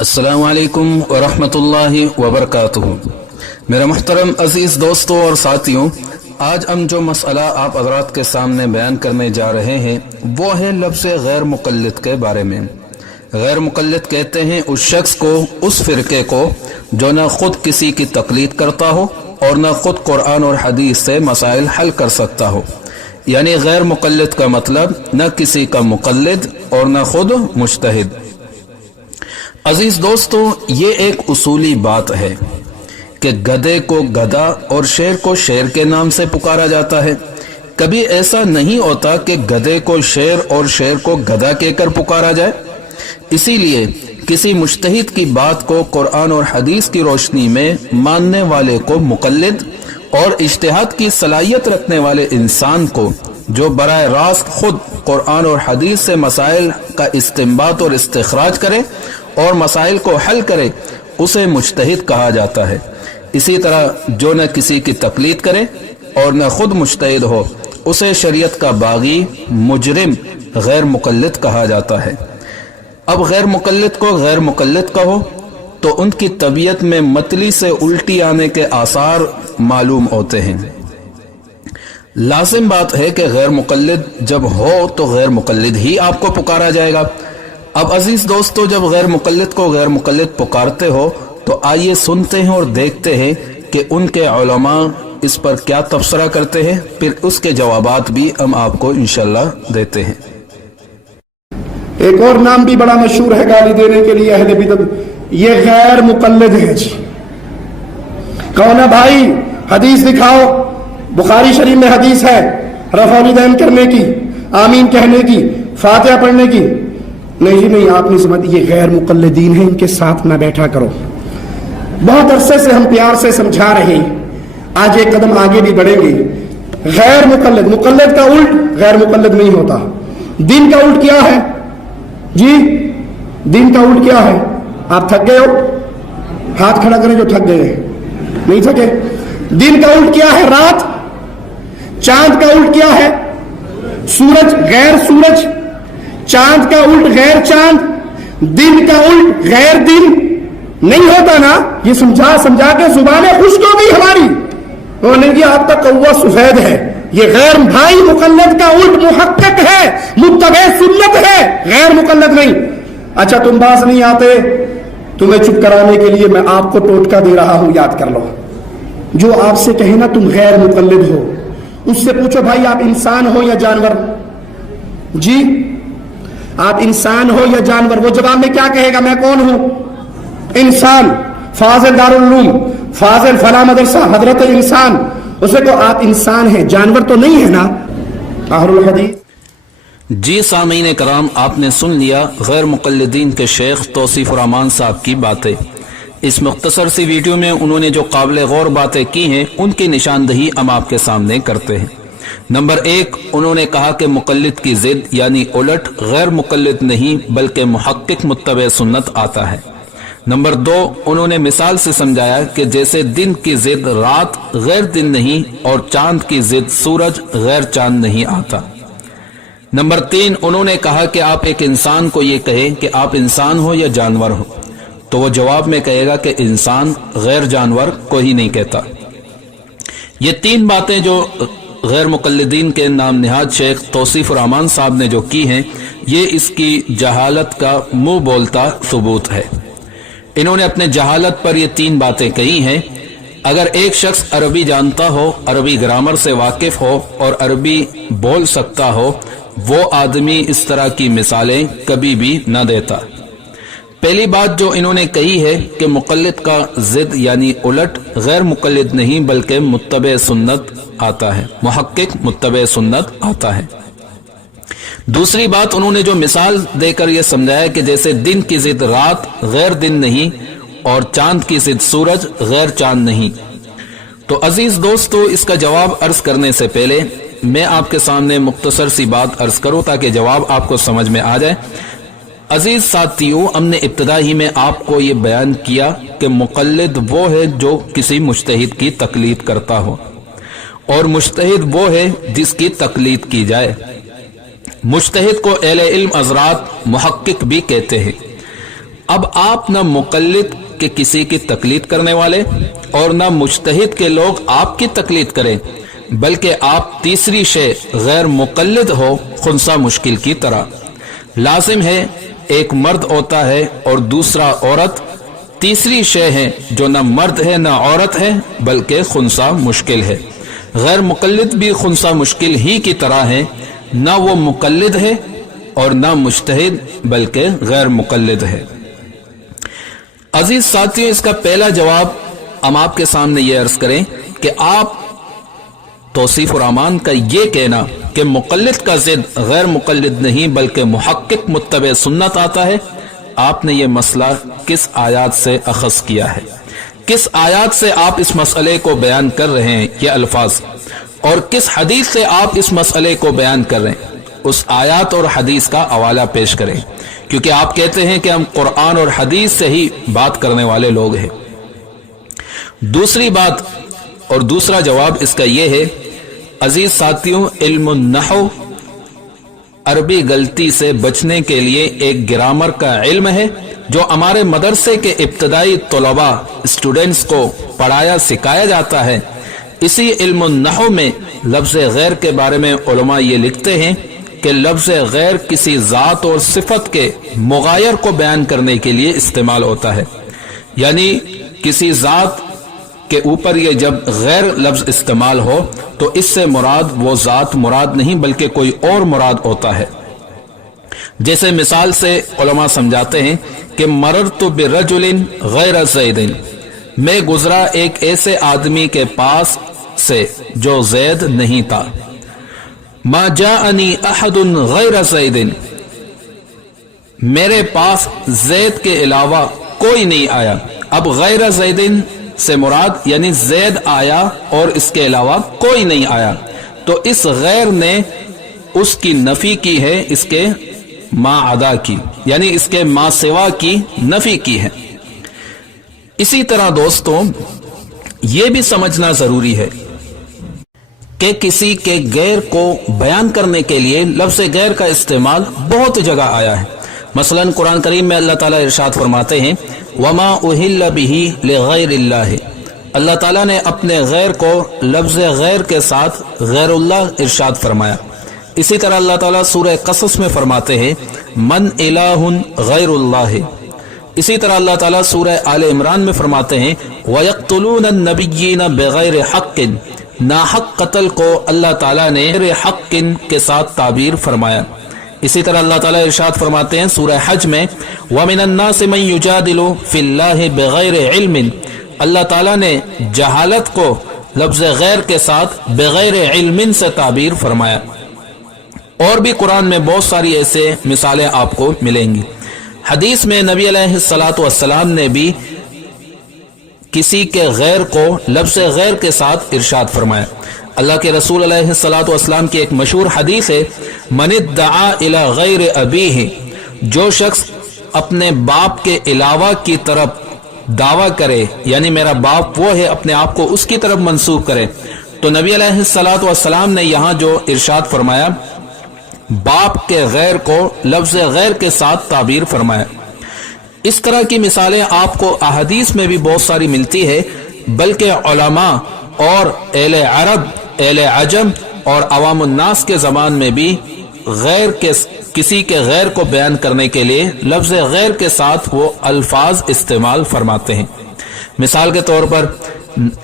अस्सलामु अलैकुम वरहमतुल्लाहि वबरकातुहू। मेरे मुहतरम अजीज़ दोस्तों और साथियों, आज हम जो मसला आप हज़रात के सामने बयान करने जा रहे हैं वो है लफ्ज़ गैर मुक़ल्लिद के बारे में। गैर मुक़ल्लिद कहते हैं उस शख्स को, उस फ़िरके को जो न ख़ुद किसी की तक़लीद करता हो और न ख़ुद कुरान और हदीस से मसाइल हल कर सकता हो। यानी गैर मुक़ल्लिद का मतलब न किसी का मुक़ल्लिद और न ख़ुद मुज्तहिद। अजीज दोस्तों, ये एक उसूली बात है कि गधे को गधा और शेर को शेर के नाम से पुकारा जाता है। कभी ऐसा नहीं होता कि गधे को शेर और शेर को गधा कहकर पुकारा जाए। इसीलिए किसी मुज्तहिद की बात को कुरान और हदीस की रोशनी में मानने वाले को मुक़ल्लिद और इज्तिहाद की सलाहियत रखने वाले इंसान को, जो बराह रास्त खुद कुरान और हदीस से मसाइल का इस्तिंबात और इस्तिखराज करे और मसाइल को हल करे, उसे मुज्तहिद कहा जाता है। इसी तरह जो न किसी की तकलीद करे और न खुद मुज्तहिद हो, उसे शरीयत का बागी, मुजरिम, गैर मुक़ल्लिद कहा जाता है। अब गैर मुक़ल्लिद को गैर मुक़ल्लिद कहो तो उनकी तबीयत में मतली से उल्टी आने के आसार मालूम होते हैं। लाजिम बात है कि गैर मुक़ल्लिद जब हो तो गैर मुक़ल्लिद ही आपको पुकारा जाएगा। अब अजीज दोस्तों, जब गैर मुक़ल्लिद को गैर मुक़ल्लिद पुकारते हो तो आइए सुनते हैं और देखते हैं कि उनके उलमा इस पर क्या तबसरा करते हैं, फिर उसके जवाबात भी हम आपको इंशाअल्लाह देते हैं। एक और नाम भी बड़ा मशहूर है गाली देने के लिए अहले बिदअत, ये गैर मुक़ल्लिद है जी। कौन है भाई? हदीस दिखाओ। बुखारी शरीफ में हदीस है रफ़उल यदैन करने की, आमीन कहने की, फातिहा पढ़ने की। नहीं जी नहीं, आप नहीं समझ, ये गैर मुक़ल्लिदीन है, इनके साथ ना बैठा करो। बहुत अरसे से हम प्यार से समझा रहे हैं, आज एक कदम आगे भी बढ़ेंगे। गैर मुक़ल्लिद, मुक़ल्लिद का उल्ट गैर मुक़ल्लिद नहीं होता। दिन का उल्ट क्या है जी? दिन का उल्ट क्या है? आप थक गए हो? हाथ खड़ा करें जो थक गए हैं। नहीं थके? दिन का उल्ट क्या है? रात। चांद का उल्ट क्या है? सूरज, गैर सूरज। चांद का उल्ट गैर चांद। दिन का उल्ट गैर दिन। नहीं होता ना? ये समझा समझा के जुबानें खुश्क हो गई हमारी। उन्होंने कि आपका कौवा सफेद है। ये गैर भाई मुक़ल्लिद का उल्ट मुहक्कक है, मुत्तबे सुन्नत है, गैर मुक़ल्लिद नहीं। अच्छा, तुम बाज नहीं आते, तुम्हें चुप कराने के लिए मैं आपको टोटका दे रहा हूं, याद कर लो। जो आपसे कहे ना तुम गैर मुक़ल्लिद हो, उससे पूछो भाई आप इंसान हो या जानवर? जी, आप इंसान हो या जानवर? वो जवाब में क्या कहेगा? मैं कौन हूं? इंसान। फाजिल दारुल उलूम, फाजिल फला मदरसा, हजरत इंसान। उसे को आप इंसान हैं, जानवर तो नहीं है ना? आहरुल हदीस। जी सामीन कराम, आपने सुन लिया गैर मुक़ल्लिदीन के शेख तौसीफ रहमान साहब की बातें। इस मुख्तसर सी वीडियो में उन्होंने जो काबिल गौर बातें की हैं उनकी निशानदही हम आपके सामने करते हैं। नंबर 1, उन्होंने कहा कि मुक़ल्लिद की जिद यानी उलट गैर मुक़ल्लिद नहीं बल्कि मुहक्किक मुत्तबे सुन्नत आता है। नंबर 2, उन्होंने मिसाल से समझाया कि जैसे दिन की जिद रात गैर दिन नहीं और चांद की जिद सूरज गैर चांद नहीं आता। नंबर 3, उन्होंने कहा कि आप एक इंसान को ये कहें कि आप इंसान हो या जानवर हो, तो वो जवाब में कहेगा कि इंसान गैर जानवर को ही नहीं कहता। ये 3 बातें जो गैर मुक़ल्लिदीन के नाम निहाद शेख तौसीफ रहमान साहब ने जो की हैं, ये इसकी जहालत का मुंह बोलता सबूत है। इन्होंने अपने जहालत पर ये 3 बातें कही हैं। अगर एक शख्स अरबी जानता हो, अरबी ग्रामर से वाकिफ हो और अरबी बोल सकता हो, वो आदमी इस तरह की मिसालें कभी भी न देता। पहली बात जो इन्होंने कही है कि मुक़ल्लिद का जिद यानी उलट गैर मुक़ल्लिद नहीं बल्कि मुत्तबे सुन्नत आता है, मुहक्किक मुत्तबे सुन्नत आता है। दूसरी बात, उन्होंने जो मिसाल देकर यह समझाया कि जैसे दिन की जिद रात गैर दिन नहीं और चांद की जिद सूरज गैर चांद नहीं। तो अजीज दोस्तों, इसका जवाब अर्ज करने से पहले मैं आपके सामने मुख्तसर सी बात अर्ज करूं ताकि जवाब आपको समझ में आ जाए। अजीज साथियों, हमने इब्तिदा ही में आपको ये बयान किया कि मुक़ल्लिद वो है जो किसी मुज्तहिद की तकलीद करता हो और मुज्तहिद वो है जिसकी तकलीद की जाए। मुज्तहिद को अहले इल्म हज़रात मुहक्किक भी कहते हैं। अब आप न मुकल्लिद के किसी की तकलीद करने वाले और न मुज्तहिद के लोग आपकी तकलीद करें, बल्कि आप तीसरी शे गैर मुकल्लिद हो खुनसा मुश्किल की तरह। लाजिम है एक मर्द होता है और दूसरा औरत, तीसरी शे है जो न मर्द है न औरत है बल्कि खुनसा मुश्किल है। गैर मुकल्लिद भी खुनसा मुश्किल ही की तरह है, न वो मुकल्लिद है और न मुज्तहिद बल्कि गैर मुकल्लिद है। अजीज साथियों, इसका पहला जवाब हम आपके सामने ये अर्ज करें कि आप तौसीफ रहमान का ये कहना कि मुकल्लिद का जिद गैर मुकल्लिद नहीं बल्कि मुहक्किक मुत्तबे सुन्नत आता है, आपने ये मसला किस आयात से अखज़ किया है? किस आयात से आप इस मसले को बयान कर रहे हैं ये अल्फाज, और किस हदीस से आप इस मसले को बयान कर रहे हैं? उस आयात और हदीस का हवाला पेश करें, क्योंकि आप कहते हैं कि हम कुरान और हदीस से ही बात करने वाले लोग हैं। दूसरी बात और दूसरा जवाब इसका यह है, अजीज साथियों, इल्म नहव अरबी गलती से बचने के लिए एक ग्रामर का इल्म है जो हमारे मदरसे के इब्तदाई तलबा स्टूडेंट्स को पढ़ाया सिखाया जाता है। इसी इल्म नहव में लफ्ज़ गैर के बारे में उलमा ये लिखते हैं कि लफ्ज़ गैर किसी ज़ात और सिफत के मुगायर को बयान करने के लिए इस्तेमाल होता है, यानी किसी ज़ात के ऊपर ये जब गैर लफ्ज़ इस्तेमाल हो तो इससे मुराद वो ज़ात मुराद नहीं बल्कि कोई और मुराद होता है। जैसे मिसाल से उलमा समझाते हैं कि मररतु बिरजुलिन गैर ज़ैदिन, मैं गुजरा एक ऐसे आदमी के पास से जो ज़ैद नहीं था। मा जाअनी अहदुन गैर ज़ैदिन, मेरे पास ज़ैद के अलावा कोई नहीं आया। अब गैर ज़ैदिन से मुराद यानी ज़ैद आया और इसके अलावा कोई नहीं आया, तो इस गैर ने उसकी नफी की है, इसके मा अदा की यानी इसके मा सिवा की नफी की है। इसी तरह दोस्तों ये भी समझना जरूरी है कि किसी के गैर को बयान करने के लिए लफ्ज़ गैर का इस्तेमाल बहुत जगह आया है। मसलन कुरान करीम में अल्लाह ताला इरशाद फरमाते हैं, वमा उहिल्ला बिही लिगैरिल्लाह, अल्लाह ताला ने अपने गैर को लफ्ज़ गैर के साथ गैरुल्लाह इरशाद फरमाया। इसी तरह अल्लाह ताला सूरह कसस में फरमाते हैं, मन इलाहुन गैरुल्लाह। इसी तरह अल्लाह ताला सूरह आले इमरान में फरमाते हैं, वयक्तुलून नबिय्यीन बिगैर हक़्क़िन, नाहक कत्ल को अल्लाह ताला ने हक़्क़िन के साथ ताबीर फरमाया। इसी तरह अल्लाह ताला इरशाद फरमाते हैं सूरह हज में, वमिनन नास मन युजादिलु फिल्लाहि बिगैर इल्मिन, अल्लाह ताला ने जहालत को लफ्ज़ गैर के साथ बिगैर इल्मिन से ताबीर फरमाया। और भी कुरान में बहुत सारी ऐसे मिसालें आपको मिलेंगी। हदीस में नबी अलैहिस्सलातु वस्सलाम ने भी किसी के गैर को लफ्ज़ गैर के साथ इरशाद फरमाया। अल्लाह के रसूल अलैहिस्सलातु वस्सलाम की एक मशहूर हदीस है, मन इद्दआ इला गैर अबीही, जो शख्स अपने बाप के अलावा की तरफ दावा करे यानी मेरा बाप वो है, अपने आप को उसकी तरफ मंसूब करे, तो नबी अलैहिस्सलातु वस्सलाम ने यहाँ जो इरशाद फरमाया बाप के गैर को लफ्ज़ गैर के साथ ताबीर फरमाया। इस तरह की मिसालें आपको अहदीस में भी बहुत सारी मिलती है, बल्कि उलमा और अहले अरब, अहले अजम और अवामुन्नास के ज़बान में भी गैर के किसी के गैर को बयान करने के लिए लफ्ज़ गैर के साथ वो अल्फाज इस्तेमाल फरमाते हैं। मिसाल के तौर पर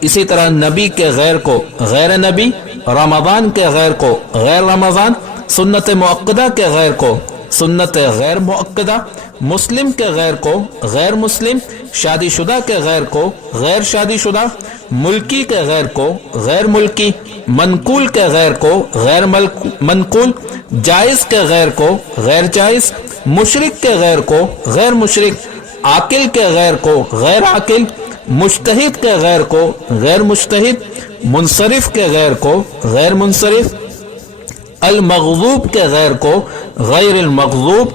इसी तरह नबी के गैर को गैर नबी, रमज़ान के गैर को गैर रमज़ान, सुन्नत मुअक्कदा के गैर को सुन्नत गैर मुअक्कदा, मुस्लिम के गैर को गैर मुस्लिम, शादीशुदा के गैर को गैर शादीशुदा, मुल्की के गैर को गैर मुल्की, मनकूल के गैर को गैर मनकूल, जायज के गैर को गैर जायज, मुशरिक के गैर को गैर मुशरिक, आकिल के गैर को गैर आकिल, मुज्तहिद के गैर को गैर मुज्तहिद, मुनसरिफ के गैर को गैर मुनसरिफ, अल मग़ज़ूब के गैर को गैर अल मग़ज़ूब,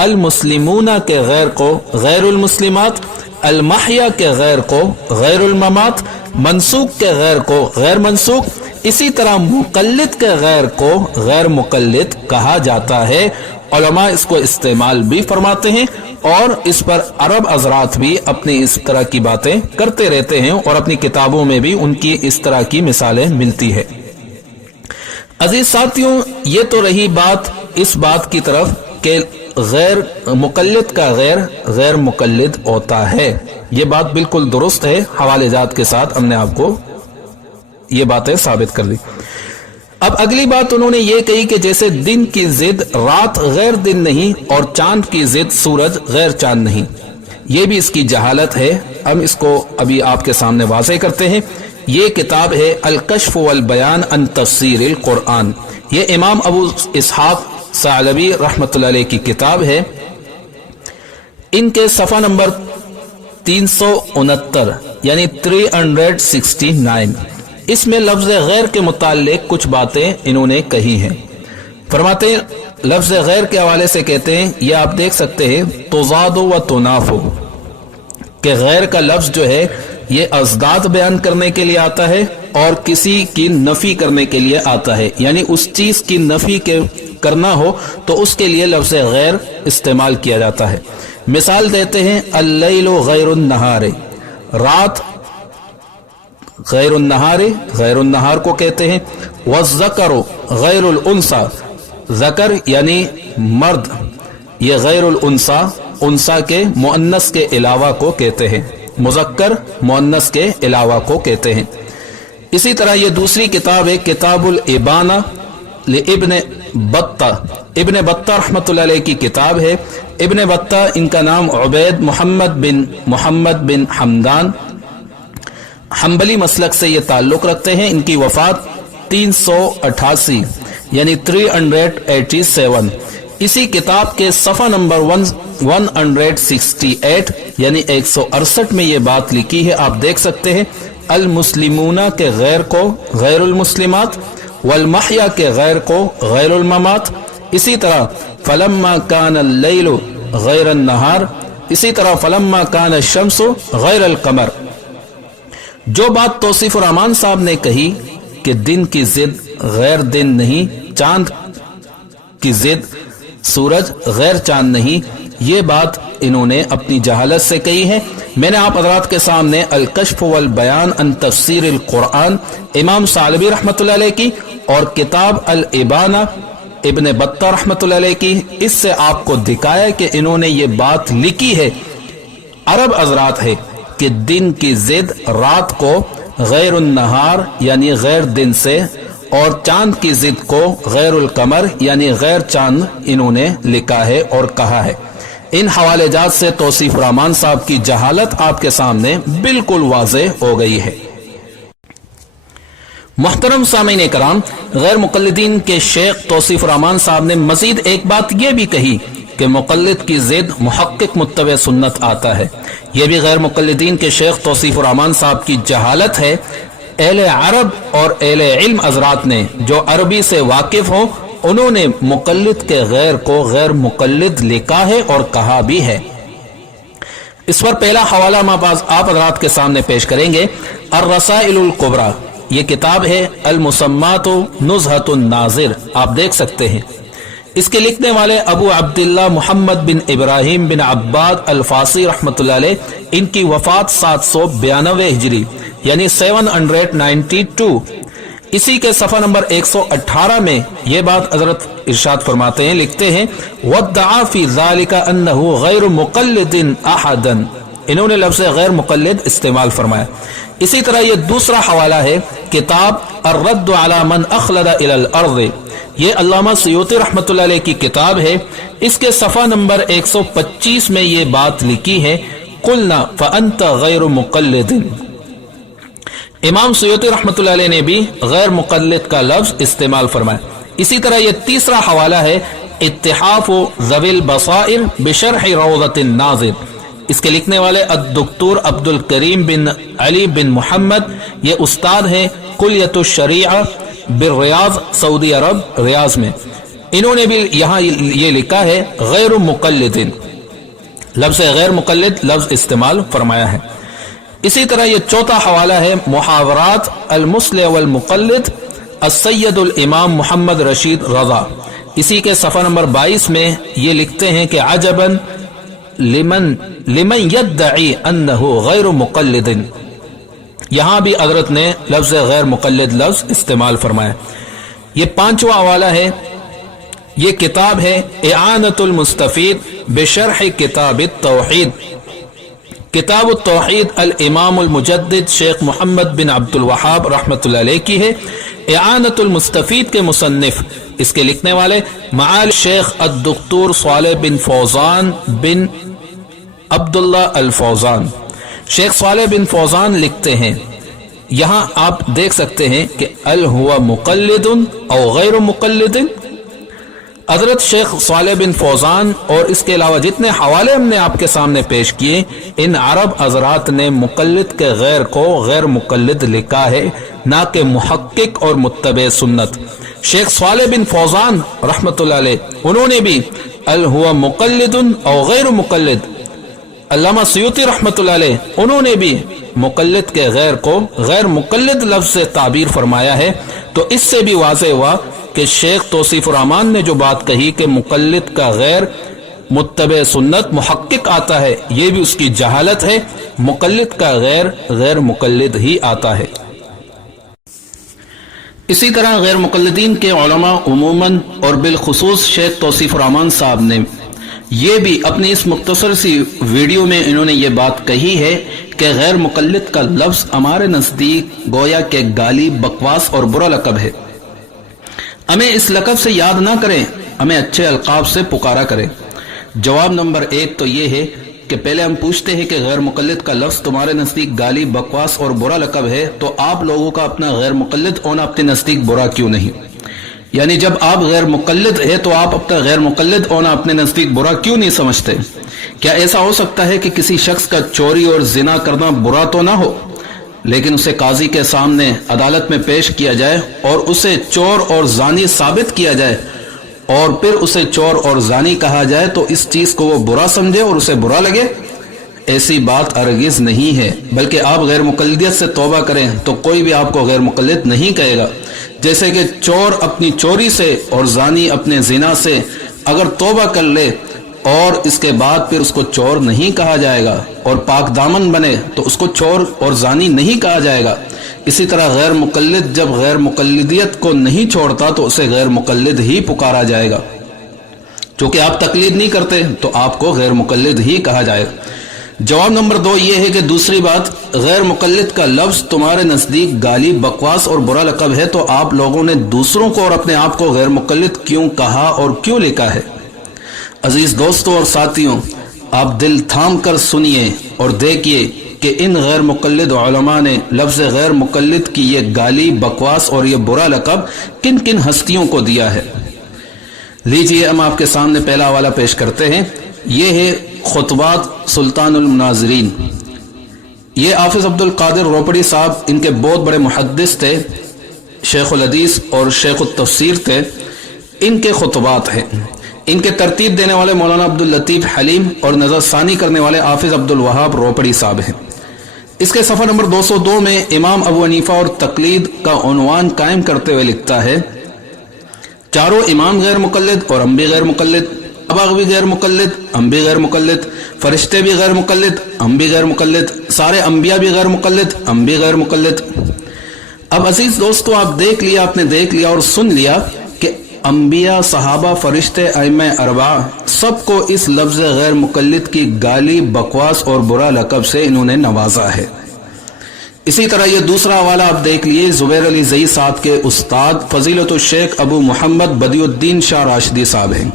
अल मुस्लिमूना के गैर को गैर अल मुस्लिमात, अल महया के गैर को गैर अल ममात, मनसूक के गैर को गैर मनसूक। इसी तरह मुक़ल्लिद के गैर को गैर मुक़ल्लिद कहा जाता है। उलमा इसको इस्तेमाल भी फरमाते हैं اور اس پر عرب حضرات بھی اپنی اس طرح کی باتیں کرتے رہتے ہیں اور اپنی کتابوں میں بھی ان کی اس طرح کی مثالیں ملتی ہے۔ عزیز ساتھیوں، یہ تو رہی بات اس بات کی طرف کہ غیر مقلد کا غیر مقلد ہوتا ہے، یہ بات بالکل درست ہے، حوالے جات کے ساتھ ہم نے آپ کو یہ باتیں ثابت کر دی۔ اب اگلی بات انہوں نے یہ کہی کہ جیسے دن کی ضد رات غیر دن نہیں اور چاند کی ضد سورج غیر چاند نہیں، یہ بھی اس کی جہالت ہے۔ ہم اس کو ابھی آپ کے سامنے واضح کرتے ہیں۔ یہ کتاب ہے الکشف والبیان عن تفسیر القرآن، یہ امام ابو اسحاق ثعلبی رحمۃ اللہ علیہ کی کتاب ہے۔ ان کے صفحہ نمبر 369 یعنی 369، اس میں لفظ غیر کے متعلق کچھ باتیں انہوں نے کہی ہیں۔ فرماتے ہیں لفظ غیر کے حوالے سے کہتے ہیں، یہ آپ دیکھ سکتے ہیں تضاد و تنافو، کہ غیر کا لفظ جو ہے یہ ازداد بیان کرنے کے لیے آتا ہے اور کسی کی نفی کرنے کے لیے آتا ہے، یعنی اس چیز کی نفی کے کرنا ہو تو اس کے لیے لفظ غیر استعمال کیا جاتا ہے۔ مثال دیتے ہیں اللیل غیر النہار، رات غیر النہار، غیر النہار کو کہتے ہیں۔ والذکر غیر الانثی، ذکر یعنی مرد یہ غیر الانثی، انثی کے مؤنث کے علاوہ کو کہتے ہیں، مذکر مؤنث کے علاوہ کو کہتے ہیں۔ اسی طرح یہ دوسری کتاب ہے کتاب الابانہ لابن بطہ، ابن بطہ رحمۃ اللہ علیہ کی کتاب ہے۔ ابن بطہ ان کا نام عبید محمد بن حمدان، حنبلی مسلک سے یہ تعلق رکھتے ہیں۔ ان کی وفات 388 یعنی 387۔ اسی کتاب کے صفحہ نمبر 168 یعنی 168 میں یہ بات لکھی ہے، آپ دیکھ سکتے ہیں المسلمون کے غیر کو غیر المسلمات، والمحیا کے غیر کو غیر الممات، اسی طرح فلما کان اللیل غیر النہار، اسی طرح فلما کان الشمس غیر القمر۔ جو بات توصیف الرحمان صاحب نے کہی کہ دن کی ضد غیر دن نہیں، چاند کی ضد سورج غیر چاند نہیں، یہ بات انہوں نے اپنی جہالت سے کہی ہے۔ میں نے آپ حضرات کے سامنے الکشف والبیان عن تفسیر القرآن امام ثعلبی رحمۃ اللہ علیہ کی اور کتاب الابانہ ابن بطہ رحمۃ اللہ علیہ کی، اس سے آپ کو دکھایا کہ انہوں نے یہ بات لکھی ہے، عرب حضرات ہے کہ دن کی ضد رات کو غیر النہار یعنی غیر دن سے اور چاند کی ضد کو غیر القمر یعنی غیر چاند انہوں نے لکھا ہے اور کہا ہے۔ ان حوالے جات سے توصیف الرحمان صاحب کی جہالت آپ کے سامنے بالکل واضح ہو گئی ہے۔ محترم سامعین کرام، غیر مقلدین کے شیخ توصیف الرحمان صاحب نے مزید ایک بات یہ بھی کہی کہ مقلد کی ضد محقق متبع سنت آتا ہے۔ یہ بھی غیر مقلدین کے شیخ توصیف الرحمان صاحب کی جہالت ہے۔ اہل عرب اور اہل علم حضرات نے جو عربی سے واقف ہوں، انہوں نے مقلد کے غیر کو غیر مقلد لکھا ہے اور کہا بھی ہے۔ اس پر پہلا حوالہ ہم آپ حضرات کے سامنے پیش کریں گے، الرسائل الکبریٰ، یہ کتاب ہے المسمات نزہۃ الناظر، آپ دیکھ سکتے ہیں۔ اس کے لکھنے والے ابو عبداللہ محمد بن ابراہیم بن عباد الفاسی رحمۃ اللہ علیہ، ان کی وفات 792 ہجری یعنی 792۔ اسی کے صفحہ نمبر 118 میں یہ بات حضرت ارشاد فرماتے ہیں، لکھتے ہیں وَادَّعَا فِي ذَلِكَ أَنَّهُ غَيْرُ مُقَلِّدٍ أَحَدًا، انہوں نے لفظ غیر مقلد استعمال فرمایا۔ اسی طرح یہ دوسرا حوالہ ہے کتاب الرد علی من اخلد الی الارض، یہ علامہ سیوطی رحمۃ اللہ علیہ کی کتاب ہے۔ اس کے صفحہ نمبر 125 میں یہ بات لکھی ہے قلنا فانت غیر مقلد۔ امام سیوطی رحمۃ اللہ علیہ نے بھی غیر مقلد کا لفظ استعمال فرمایا۔ اسی طرح یہ تیسرا حوالہ ہے اتحاف ذوی البصائر بشرح روضۃ الناظر، اس کے لکھنے والے الدکتور عبد الکریم بن علی بن محمد، یہ استاد ہیں کلیت الشریعہ بالریاض، سعودی عرب ریاض میں۔ انہوں نے بھی یہاں یہ لکھا ہے غیر مقلد، لفظ غیر مقلد لفظ استعمال فرمایا ہے۔ اسی طرح یہ چوتھا حوالہ ہے محاورات المصلح والمقلد السید الامام محمد رشید رضا، اسی کے صفحہ نمبر 22 میں یہ لکھتے ہیں کہ عجباً लिमन यद्दई अन्नहु गैर मुक़ल्लिद। यहां भी हजरत ने लफ्ज गैर मुक़ल्लिद लफ्ज इस्तेमाल फरमाया। ये पांचवा हवाला है, ये किताब है इआनतुल मुस्तफीद बिशरह किताब तौहीद। किताब तौहीद अल इमाम अल मुजद्दिद शेख मोहम्मद बिन अब्दुल वहाब रहमतुल्लाह अलैह की है। इआनतुल मुस्तफीद के मुसन्निफ, इसके लिखने वाले माल शेख अद्दुक्तूर सालेह बिन फौजान बिन अब्दुल्ला अल फौजान। शेख सालेह बिन फौजान लिखते हैं, यहां आप देख सकते हैं कि अल हुवा मुक़ल्लिदुन औ गैर मुक़ल्लिदिन। हजरत शेख सालेह बिन फौजान और इसके अलावा जितने हवाले हमने आपके सामने पेश किए, इन अरब हजरात ने मुक़ल्लिद के गैर को गैर मुक़ल्लिद लिखा है, ना कि मुहक्किक और मुत्तबे सुन्नत। शेख सालेह बिन फौजान रहमतुल्लाह अलैह उन्होंने भी अल हुवा मुक़ल्लिदुन औ गैर मुक़ल्लिद, अल्लामा सयूती रहमतुल्लाह अलैह उन्होंने भी मुक़ल्लिद के गैर को गैर मुक़ल्लिद लफ्ज से ताबीर फरमाया है। तो इससे भी वाज़ेह हुआ कि शेख तौसीफ रहमान ने जो बात कही कि मुक़ल्लिद का गैर मुत्तबे सुन्नत मुहक्किक आता है, ये भी उसकी जहालत है। मुक़ल्लिद का गैर गैर मुक़ल्लिद ही आता है। इसी तरह गैर मुक़ल्लिदीन के उलमा उमूमन और बिलखुसूस शेख तौसीफ रहमान साहब ने ये भी अपनी इस मुख्तसर सी वीडियो में इन्होंने ये बात कही है कि गैर मुक़ल्लिद का लफ्ज़ हमारे नज़दीक गोया के गाली, बकवास और बुरा लक़ब है। हमें इस लक़ब से याद ना करें, हमें अच्छे अलक़ाब से पुकारा करें। जवाब नंबर 1 तो ये है कि पहले हम पूछते हैं कि गैर मुक़ल्लिद का लफ्ज़ तुम्हारे नज़दीक गाली, बकवास और बुरा लक़ब है, तो आप लोगों का अपना गैर मुक़ल्लिद होना अपने नज़दीक बुरा क्यों नहीं? यानी जब आप गैर मुक़ल्लिद है तो आप अपना गैर मुक़ल्लिद होना अपने नज़दीक बुरा क्यों नहीं समझते? क्या ऐसा हो सकता है कि किसी शख्स का चोरी और जिना करना बुरा तो ना हो, लेकिन उसे काजी के सामने अदालत में पेश किया जाए और उसे चोर और जानी साबित किया जाए और फिर उसे चोर और जानी कहा जाए तो इस चीज को वो बुरा समझे और उसे बुरा लगे? ऐसी बात हरगिज़ नहीं है। बल्कि आप गैर मुक़ल्लिदियत से तौबा करें तो कोई भी आपको गैर मुक़ल्लिद नहीं कहेगा। जैसे कि चोर अपनी चोरी से और जानी अपने जिना से अगर तौबा कर ले और इसके बाद फिर उसको चोर नहीं कहा जाएगा और पाक दामन बने तो उसको चोर और जानी नहीं कहा जाएगा। इसी तरह गैर मुक़ल्लिद जब गैर मुक़ल्लिदियत को नहीं छोड़ता तो उसे गैर मुक़ल्लिद ही पुकारा जाएगा। चूंकि आप तकलीद नहीं करते तो आपको गैर मुक़ल्लिद ही कहा जाएगा। जवाब नंबर 2 ये है कि दूसरी बात, गैर मुक़ल्लिद का लफ्ज़ तुम्हारे नज़दीक गाली, बकवास और बुरा लक़ब है, तो आप लोगों ने दूसरों को और अपने आप को गैर मुक़ल्लिद क्यों कहा और क्यों लिखा है? अजीज दोस्तों और साथियों, आप दिल थाम कर सुनिए और देखिए कि इन गैर मुक़ल्लिद उलमा ने लफ्ज़ गैर मुक़ल्लिद की ये गाली, बकवास और ये बुरा लक़ब किन किन हस्तियों को दिया है। लीजिए हम आपके सामने पहला हवाला पेश करते हैं। ये है खुतबात सुल्तानुल मुनाज़िरीन। ये हाफिज़ अब्दुल कादिर रोपड़ी साहब, इनके बहुत बड़े मुहद्दिस थे, शेखुल हदीस और शेखुत तफसीर थे। इनके खुतबात हैं। इनके तरतीब देने वाले मौलाना अब्दुल लतीफ़ हलीम और नज़र सानी करने वाले हाफिज़ अब्दुल वहाब रोपड़ी साहब हैं। इसके सफ़ा नंबर 202 में इमाम अबू हनीफा और तकलीद का उन्वान कायम करते हुए लिखता है, चारों इमाम गैर मुक़ल्लिद और हम भी गैर मुक़ल्लिद, अबाग भी गैर मुक़ल्लिद, हम भी गैर मुक़ल्लिद, फरिश्ते भी गैर मुक़ल्लिद, हम भी गैर मुक़ल्लिद, सारे अंबिया भी गैर मुक़ल्लिद, हम भी गैर मुक़ल्लिद। अब अजीज दोस्तों, आप देख लिया, आपने देख लिया और सुन लिया कि अंबिया, सहाबा, फरिश्ते, अइम्मा अरबा सबको इस लफ्ज़ गैर मुक़ल्लिद की गाली, बकवास और बुरा लक़ब से इन्होंने नवाजा है। इसी तरह ये दूसरा हवाला आप देख लिए, ज़ुबैर अली ज़ई साहब के उस्ताद फ़ज़ीलतुल शेख अबू मोहम्मद बदियुद्दीन शाह राशिदी साहब हैं।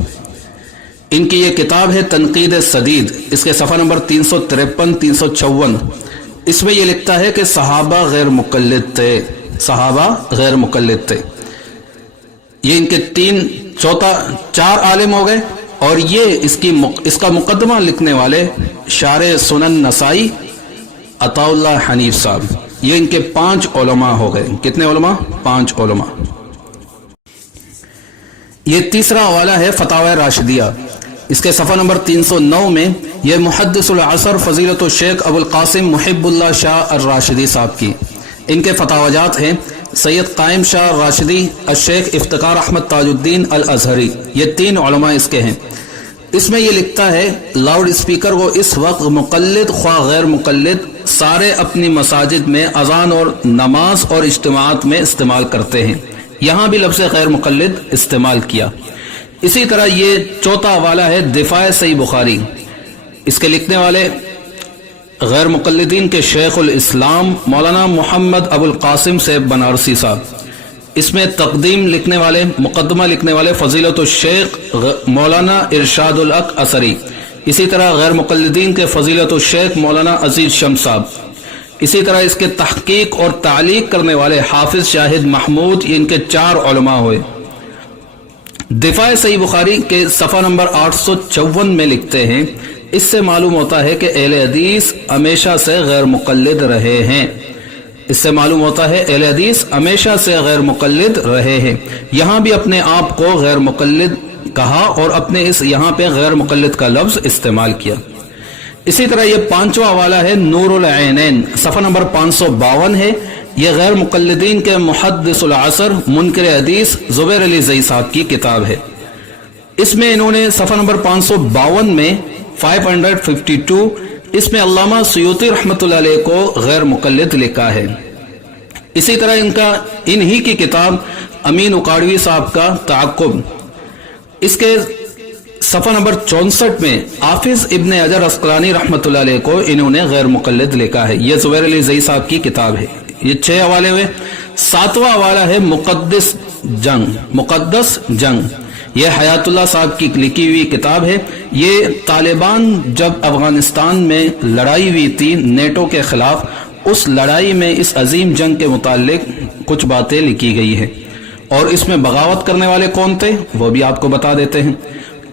इनकी ये किताब है तनकीद सदीद। इसके सफ़ा नंबर 353-354। इसमें यह लिखता है कि सहाबा गैर मुक़ल्लिद थे, सहाबा गैर मुक़ल्लिद थे। ये इनके 4 आलिम हो गए और ये इसका मुकदमा लिखने वाले शारे सुनन नसाई अताउल्लाह हनीफ साहब, ये इनके 5 उलमा हो गए। कितने उलमा? 5 उलमा। ये तीसरा हवाला है फतावा राशिदिया। इसके सफ़ा नंबर 309 में यह मुहद्दिसुल असर फ़ज़ीलतुल शेख अबुल कासिम मुहिब्बुल्लाह शाह अर-राशिदी साहब की। इनके फतावाजात हैं सैयद कायम शाह राशिदी, शेख इफ्तिकार अहमद ताजुद्दीन अल अज़हरी। ये 3 उलमा इसके हैं। اس میں یہ لکھتا ہے لاؤڈ اسپیکر کو اس وقت مقلد خواہ غیر مقلد سارے اپنی مساجد میں اذان اور نماز اور اجتماعات میں استعمال کرتے ہیں، یہاں بھی لفظ غیر مقلد استعمال کیا۔ اسی طرح یہ چوتھا حوالہ ہے دفاع صحیح بخاری، اس کے لکھنے والے غیر مقلدین کے شیخ الاسلام مولانا محمد ابو القاسم سے بنارسی صاحب، اس میں تقدیم لکھنے والے مقدمہ لکھنے والے فضیلت الشیخ مولانا ارشاد الحق اثری، اسی طرح غیر مقلدین کے فضیلت الشیخ مولانا عزیز شمس صاحب، اسی طرح اس کے تحقیق اور تعلیق کرنے والے حافظ شاہد محمود، ان کے 4 علماء ہوئے۔ دفاع صحیح بخاری کے صفحہ نمبر 854 میں لکھتے ہیں اس سے معلوم ہوتا ہے کہ اہل حدیث ہمیشہ سے غیر مقلد رہے ہیں، اس سے معلوم ہوتا ہے اہل حدیث ہمیشہ سے غیر مقلد رہے ہیں، یہاں بھی اپنے آپ کو غیر مقلد کہا اور اپنے اس یہاں پہ غیر مقلد کا لفظ استعمال کیا۔ اسی طرح یہ 5واں حوالہ ہے نور العینین، صفحہ نمبر 552 ہے، یہ غیر مقلدین کے محدث العصر منکر حدیث زبیر علی زئی صاحب کی کتاب ہے۔ اس میں انہوں نے صفحہ نمبر 552 میں 552 اس میں علامہ سیوطی رحمۃ اللہ علیہ کو غیر مقلد لکھا ہے۔ اسی طرح انہی کی کتاب امین اکاڑوی صاحب کا تعقب، اس کے صفحہ نمبر 64 میں حافظ ابن حجر عسقلانی رحمۃ اللہ علیہ کو انہوں نے غیر مقلد لکھا ہے، یہ زبیر علی زئی صاحب کی کتاب ہے۔ یہ 6 حوالے ہوئے۔ 7واں حوالہ ہے مقدس جنگ، یہ حیات اللہ صاحب کی لکھی ہوئی کتاب ہے۔ یہ طالبان جب افغانستان میں لڑائی ہوئی تھی نیٹو کے خلاف، اس لڑائی میں اس عظیم جنگ کے متعلق کچھ باتیں لکھی گئی ہیں، اور اس میں بغاوت کرنے والے کون تھے وہ بھی آپ کو بتا دیتے ہیں۔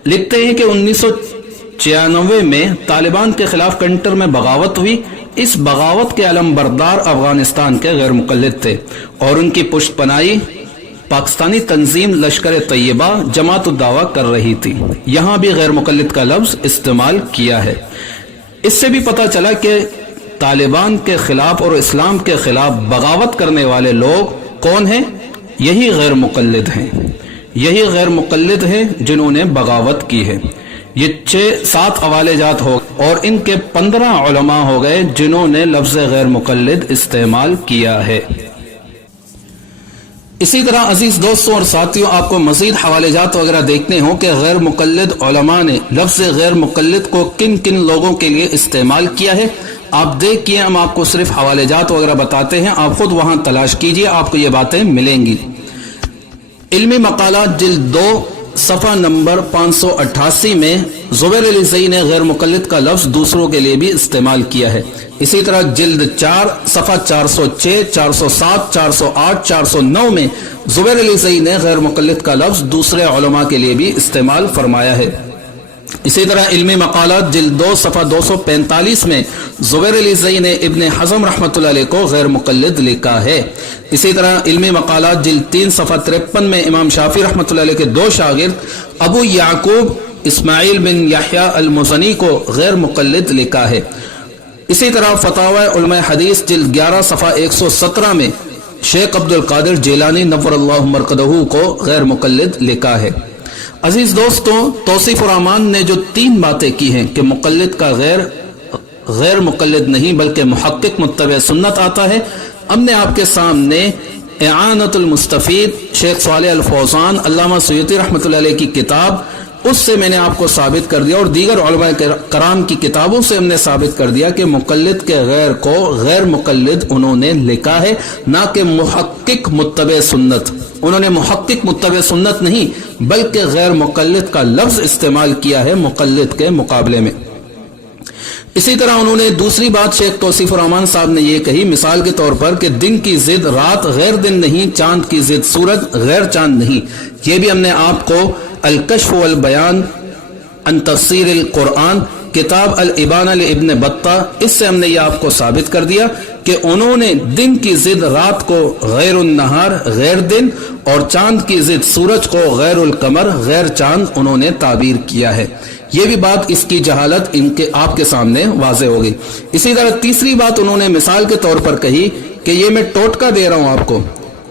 لکھتے ہیں کہ 1996 میں طالبان کے خلاف کنٹر میں بغاوت ہوئی، اس بغاوت کے علم بردار افغانستان کے غیر مقلد تھے، اور ان کی پشت پناہی پاکستانی تنظیم لشکر طیبہ جماعت الدعوہ کر رہی تھی، یہاں بھی غیر مقلد کا لفظ استعمال کیا ہے۔ اس سے بھی پتہ چلا کہ طالبان کے خلاف اور اسلام کے خلاف بغاوت کرنے والے لوگ کون ہیں؟ یہی غیر مقلد ہیں، یہی غیر مقلد ہیں جنہوں نے بغاوت کی ہے۔ یہ 7 حوالے جات ہو اور ان کے 15 علماء ہو گئے جنہوں نے لفظ غیر مقلد استعمال کیا ہے۔ اسی طرح عزیز دوستوں اور ساتھیوں، آپ کو مزید حوالے جات وغیرہ دیکھنے ہوں کہ غیر مقلد علماء نے لفظ غیر مقلد کو کن کن لوگوں کے لیے استعمال کیا ہے، آپ دیکھیے، ہم آپ کو صرف حوالے جات وغیرہ بتاتے ہیں، آپ خود وہاں تلاش کیجئے، آپ کو یہ باتیں ملیں گی۔ علمی مقالات جلد 2 صفحہ نمبر 588 میں زبیر علی زئی نے غیر مقلد کا لفظ دوسروں کے لیے بھی استعمال کیا ہے۔ اسی طرح جلد 4 صفحہ 406، 407، 408، 409 میں زبیر علی زئی نے غیر مقلد کا لفظ دوسرے علماء کے لیے بھی استعمال فرمایا ہے۔ اسی طرح علمی مقالات جلد 2 صفحہ 245 میں زبیر علی زئی نے ابن حزم رحمۃ اللہ علیہ کو غیر مقلد لکھا ہے۔ اسی طرح علمی مقالات جلد 3 صفحہ 53 میں امام شافعی رحمۃ اللہ علیہ کے 2 شاگرد ابو یعقوب اسماعیل بن یحییٰ المزنی کو غیر مقلد لکھا ہے۔ اسی طرح فتاوی علماء حدیث جلد 11 صفحہ 117 میں شیخ عبد القادر جیلانی نور اللہ مرقدہ کو غیر مقلد لکھا ہے۔ عزیز دوستوں، توصیف الرحمان نے جو 3 باتیں کی ہیں کہ مقلد کا غیر مقلد نہیں بلکہ محقق متبع سنت آتا ہے، ہم نے آپ کے سامنے اعانۃ المستفید شیخ صالح الفوزان علامہ سیوطی رحمۃ اللہ علیہ کی کتاب، اس سے میں نے آپ کو ثابت کر دیا، اور دیگر علماء کرام کی کتابوں سے ہم نے ثابت کر دیا کہ مقلد کے غیر کو غیر مقلد انہوں نے لکھا ہے، نہ کہ محقق متبع سنت۔ انہوں نے محقق متبع سنت نہیں بلکہ غیر مقلد کا لفظ استعمال کیا ہے مقلد کے مقابلے میں۔ اسی طرح انہوں نے دوسری بات شیخ توصیف الرحمان صاحب نے یہ کہی، مثال کے طور پر، کہ دن کی ضد رات غیر دن نہیں، چاند کی ضد سورج غیر چاند نہیں۔ یہ بھی ہم نے آپ کو الکشف والبیان عن تفسیر القرآن کتاب الابانہ لابن بطہ، اس سے ہم نے یہ آپ کو ثابت کر دیا کہ انہوں نے دن کی ضد رات کو غیر النہار غیر دن، اور چاند کی ضد سورج کو غیر القمر غیر چاند انہوں نے تعبیر کیا ہے۔ یہ بھی بات اس کی جہالت ان کے آپ کے سامنے واضح ہوگی۔ اسی طرح تیسری بات انہوں نے مثال کے طور پر کہی کہ یہ میں ٹوٹکا دے رہا ہوں آپ کو،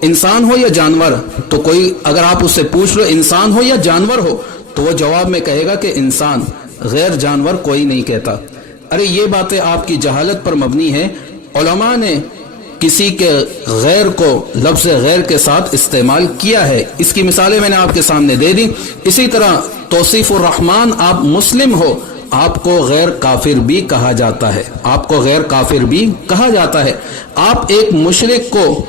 انسان ہو یا جانور، تو کوئی اگر آپ اس سے پوچھ لو انسان ہو یا جانور ہو تو وہ جواب میں کہے گا کہ انسان، غیر جانور کوئی نہیں کہتا۔ ارے یہ باتیں آپ کی جہالت پر مبنی ہے۔ علماء نے کسی کے غیر کو لفظ غیر کے ساتھ استعمال کیا ہے، اس کی مثالیں میں نے آپ کے سامنے دے دی۔ اسی طرح توصیف الرحمن، آپ مسلم ہو، آپ کو غیر کافر بھی کہا جاتا ہے، آپ کو غیر کافر بھی کہا جاتا ہے۔ آپ ایک مشرک کو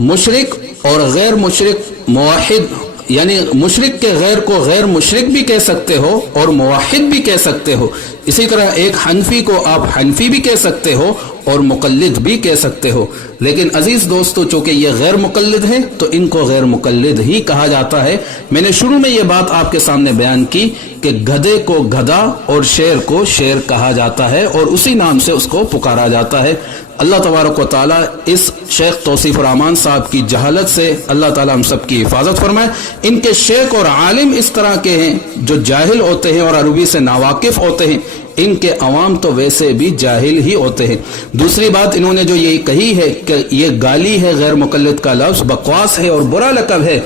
مشرک اور غیر مشرک موحد، یعنی مشرک کے غیر کو غیر مشرک بھی کہہ سکتے ہو اور موحد بھی کہہ سکتے ہو۔ اسی طرح ایک حنفی کو آپ حنفی بھی کہہ سکتے ہو اور مقلد بھی کہہ سکتے ہو۔ لیکن عزیز دوستو، چونکہ یہ غیر مقلد ہیں تو ان کو غیر مقلد ہی کہا جاتا ہے۔ میں نے شروع میں یہ بات آپ کے سامنے بیان کی کہ گدھے کو گدھا اور شیر کو شیر کہا جاتا ہے اور اسی نام سے اس کو پکارا جاتا ہے۔ اللہ تبارک و تعالیٰ اس شیخ توصیف الرحمان صاحب کی جہالت سے اللہ تعالیٰ ہم سب کی حفاظت فرمائے۔ ان کے شیخ اور عالم اس طرح کے ہیں جو جاہل ہوتے ہیں اور عربی سے ناواقف ہوتے ہیں، ان کے عوام تو ویسے بھی جاہل ہی ہوتے ہیں۔ دوسری بات انہوں نے جو یہ کہی ہے کہ یہ گالی ہے، غیر مقلد کا لفظ بکواس ہے اور برا لقب ہے،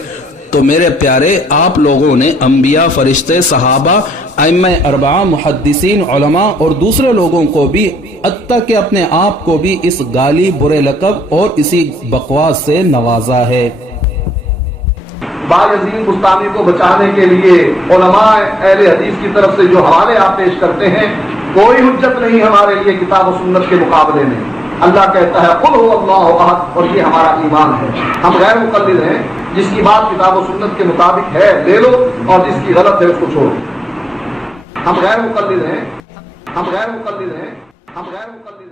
تو میرے پیارے، آپ لوگوں نے انبیاء، فرشتے، صحابہ، ائمہ اربعہ، محدثین، علماء اور دوسرے لوگوں کو بھی، حتیٰ کہ اپنے آپ کو بھی اس گالی، برے لقب اور اسی بکواس سے نوازا ہے۔ بایزید بستانی کو بچانے کے لیے علماء اہل حدیث کی طرف سے جو حوالے آپ پیش کرتے ہیں، کوئی حجت نہیں ہمارے لیے کتاب و سنت کے مقابلے میں۔ اللہ کہتا ہے قل هو اللہ احد، اور یہ ہمارا ایمان ہے۔ ہم غیر مقلد ہیں، جس کی بات کتاب و سنت کے مطابق ہے لے لو اور جس کی غلط ہے اس کو چھوڑو۔ ہم غیر مقلد ہیں، ہم غیر مقلد ہیں، ہم غیر مقلد